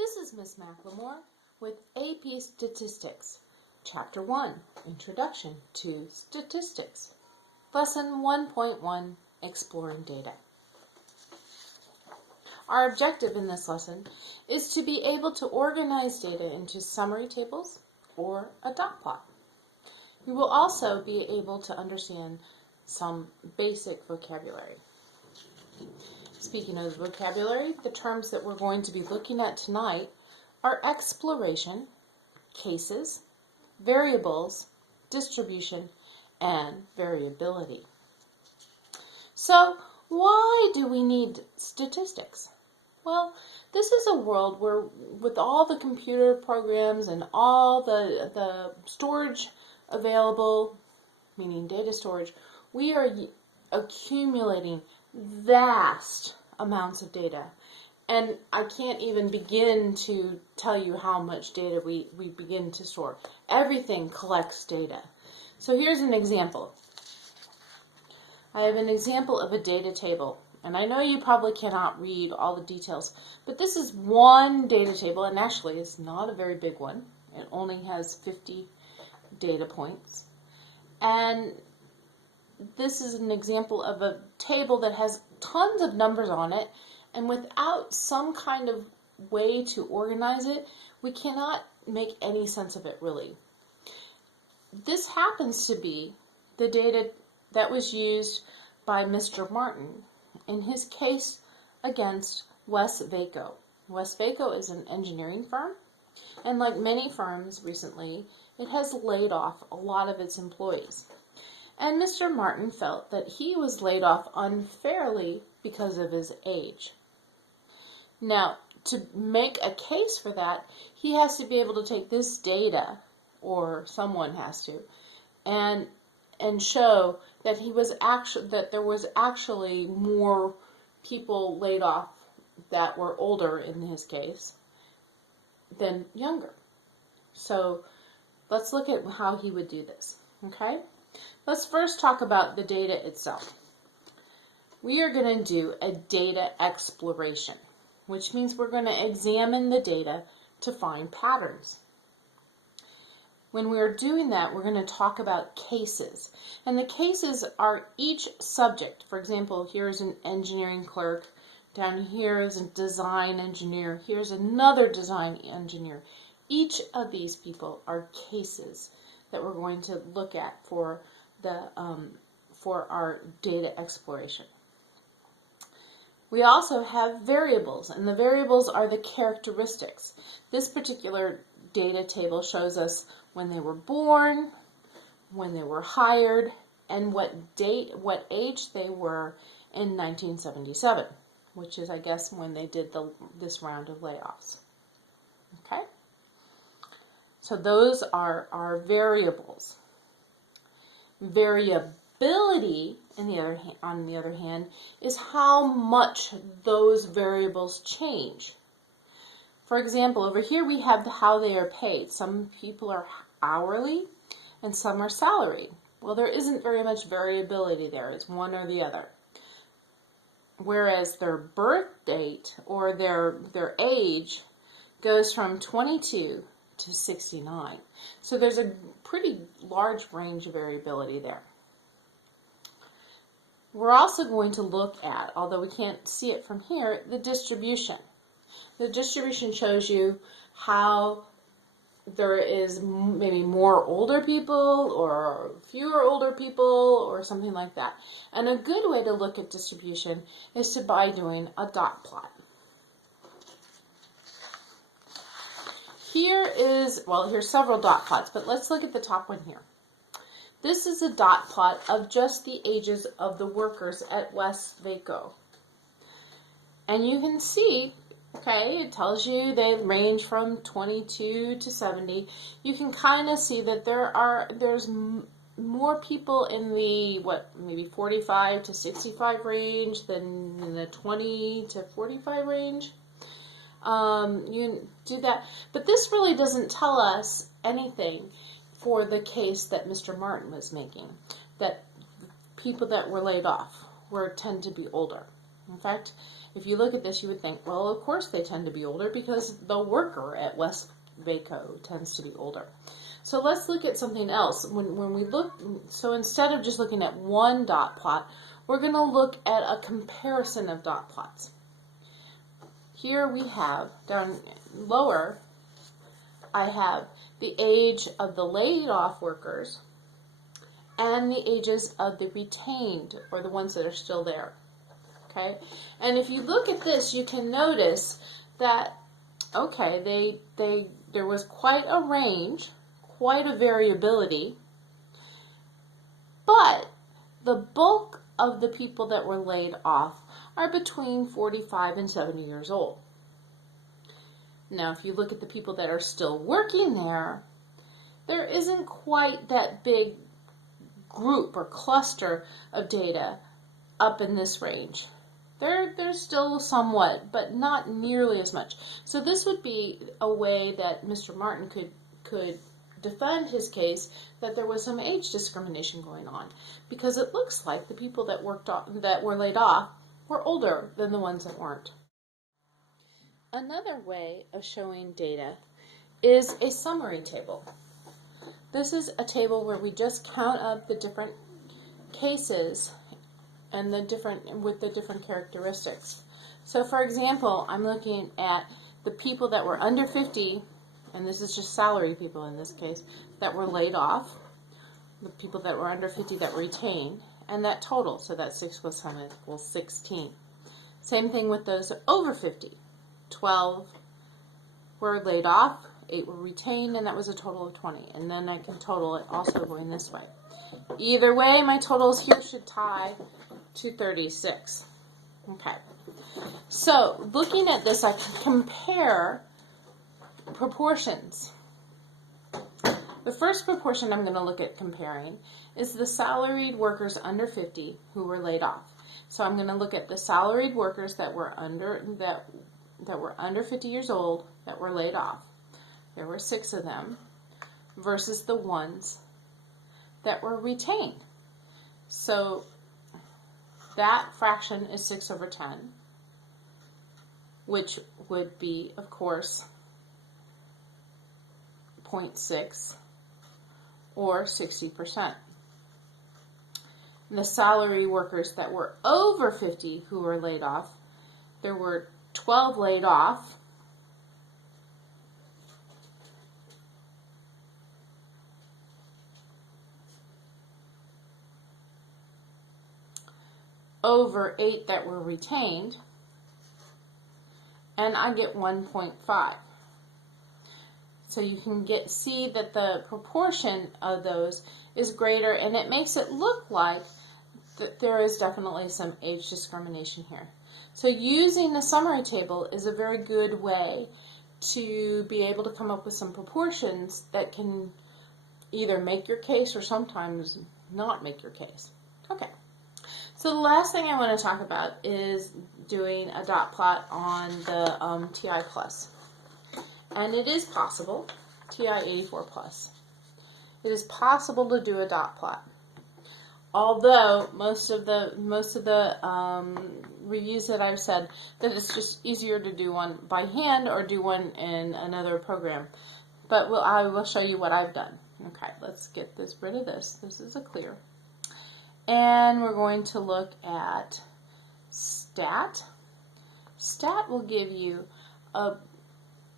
This is Miss McLemore with AP Statistics, Chapter 1, Introduction to Statistics, Lesson 1.1, Exploring Data. Our objective in this lesson is to be able to organize data into summary tables or a dot plot. You will also be able to understand some basic vocabulary. Speaking of vocabulary, the terms that we're going to be looking at tonight are exploration, cases, variables, distribution, and variability. So, why do we need statistics? Well, this is a world where with all the computer programs and all the storage available, meaning data storage, we are accumulating vast amounts of data. And I can't even begin to tell you how much data we begin to store. Everything collects data. So here's an example. I have an example of a data table. And I know you probably cannot read all the details, but this is one data table, and actually it's not a very big one. It only has 50 data points. And this is an example of a table that has tons of numbers on it, and without some kind of way to organize it, we cannot make any sense of it really. This happens to be the data that was used by Mr. Martin in his case against Westvaco. Westvaco is an engineering firm, and like many firms recently, it has laid off a lot of its employees. And Mr. Martin felt that he was laid off unfairly because of his age. Now, to make a case for that, he has to be able to take this data, or someone has to, and show that there was actually more people laid off that were older in his case than younger. So let's look at how he would do this. Okay? Let's first talk about the data itself. We are going to do a data exploration, which means we're going to examine the data to find patterns. When we're doing that, we're going to talk about cases. And the cases are each subject. For example, here's an engineering clerk. Down here is a design engineer. Here's another design engineer. Each of these people are cases that we're going to look at for our data exploration. We also have variables, and the variables are the characteristics. This particular data table shows us when they were born, when they were hired, and what age they were in 1977, which is, I guess, when they did this round of layoffs. Okay? So those are our variables. Variability, on the other hand, is how much those variables change. For example, over here we have how they are paid. Some people are hourly and some are salaried. Well, there isn't very much variability there. It's one or the other. Whereas their birth date or their age goes from 22 to 69. So there's a pretty large range of variability there. We're also going to look at, although we can't see it from here, the distribution. The distribution shows you how there is maybe more older people or fewer older people or something like that. And a good way to look at distribution is by doing a dot plot. Here's several dot plots, but let's look at the top one here. This is a dot plot of just the ages of the workers at Westvaco. And you can see, okay, it tells you they range from 22 to 70. You can kind of see that there's more people in the, maybe 45 to 65 range than in the 20 to 45 range. You do that. But this really doesn't tell us anything for the case that Mr. Martin was making, that people that were laid off tend to be older. In fact, if you look at this, you would think, well, of course they tend to be older because the worker at West Vaco tends to be older. So let's look at something else. When we look, so instead of just looking at one dot plot, we're going to look at a comparison of dot plots. Here we have, down lower, I have the age of the laid off workers and the ages of the retained, or the ones that are still there. Okay? And if you look at this, you can notice that, okay, there was quite a range, quite a variability, but the bulk of the people that were laid off are between 45 and 70 years old. Now, if you look at the people that are still working there, there isn't quite that big group or cluster of data up in this range. There's still somewhat, but not nearly as much. So this would be a way that Mr. Martin could defend his case that there was some age discrimination going on, because it looks like the people that were laid off were older than the ones that weren't. Another way of showing data is a summary table. This is a table where we just count up the different cases and with the different characteristics. So for example, I'm looking at the people that were under 50, and this is just salary people in this case, that were laid off, the people that were under 50 that were retained, and that total, so that 6 plus 7 equals 16. Same thing with those over 50. 12 were laid off, 8 were retained, and that was a total of 20. And then I can total it also going this way. Either way, my totals here should tie to 36. Okay. So, looking at this, I can compare proportions. The first proportion I'm going to look at comparing is the salaried workers under 50 who were laid off. So I'm going to look at the salaried workers that were under 50 years old that were laid off. There were 6 of them versus the ones that were retained. So that fraction is 6 over 10, which would be, of course, 0.6 or 60%. The salary workers that were over 50 who were laid off, there were 12 laid off, over 8 that were retained, and I get 1.5. So you can see that the proportion of those is greater, and it makes it look like that there is definitely some age discrimination here. So using the summary table is a very good way to be able to come up with some proportions that can either make your case or sometimes not make your case. Okay. So the last thing I want to talk about is doing a dot plot on the TI Plus. And it is possible, TI 84 Plus. It is possible to do a dot plot. Although most of the reviews that I've said that it's just easier to do one by hand or do one in another program. But I will show you what I've done. Okay, let's get rid of this. This is a clear. And we're going to look at stat. Stat will give you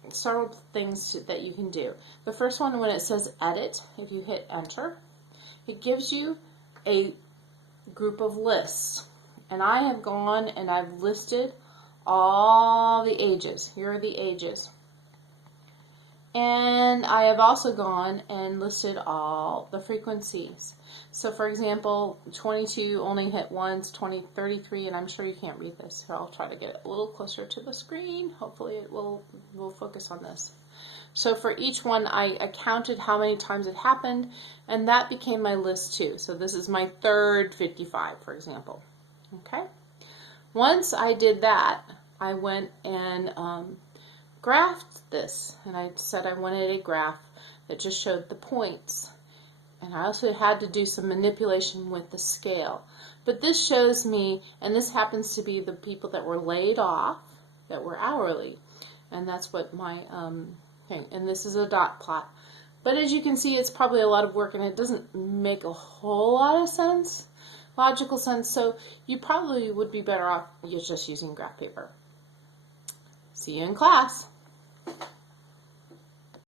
several things that you can do. The first one, when it says edit, if you hit enter, it gives you a group of lists. And I have gone and I've listed all the ages. Here are the ages. And I have also gone and listed all the frequencies. So for example, 22 only hit once, 33, and I'm sure you can't read this, so I'll try to get it a little closer to the screen. Hopefully it will focus on this. So for each one, I counted how many times it happened, and that became my list too. So this is my third 55, for example. Okay. Once I did that, I went and graphed this, and I said I wanted a graph that just showed the points. And I also had to do some manipulation with the scale But this shows me, and this happens to be the people that were laid off, that were hourly. And that's what my thing, and this is a dot plot. But as you can see, it's probably a lot of work, and it doesn't make a whole lot of sense, logical sense, so you probably would be better off just using graph paper. See you in class.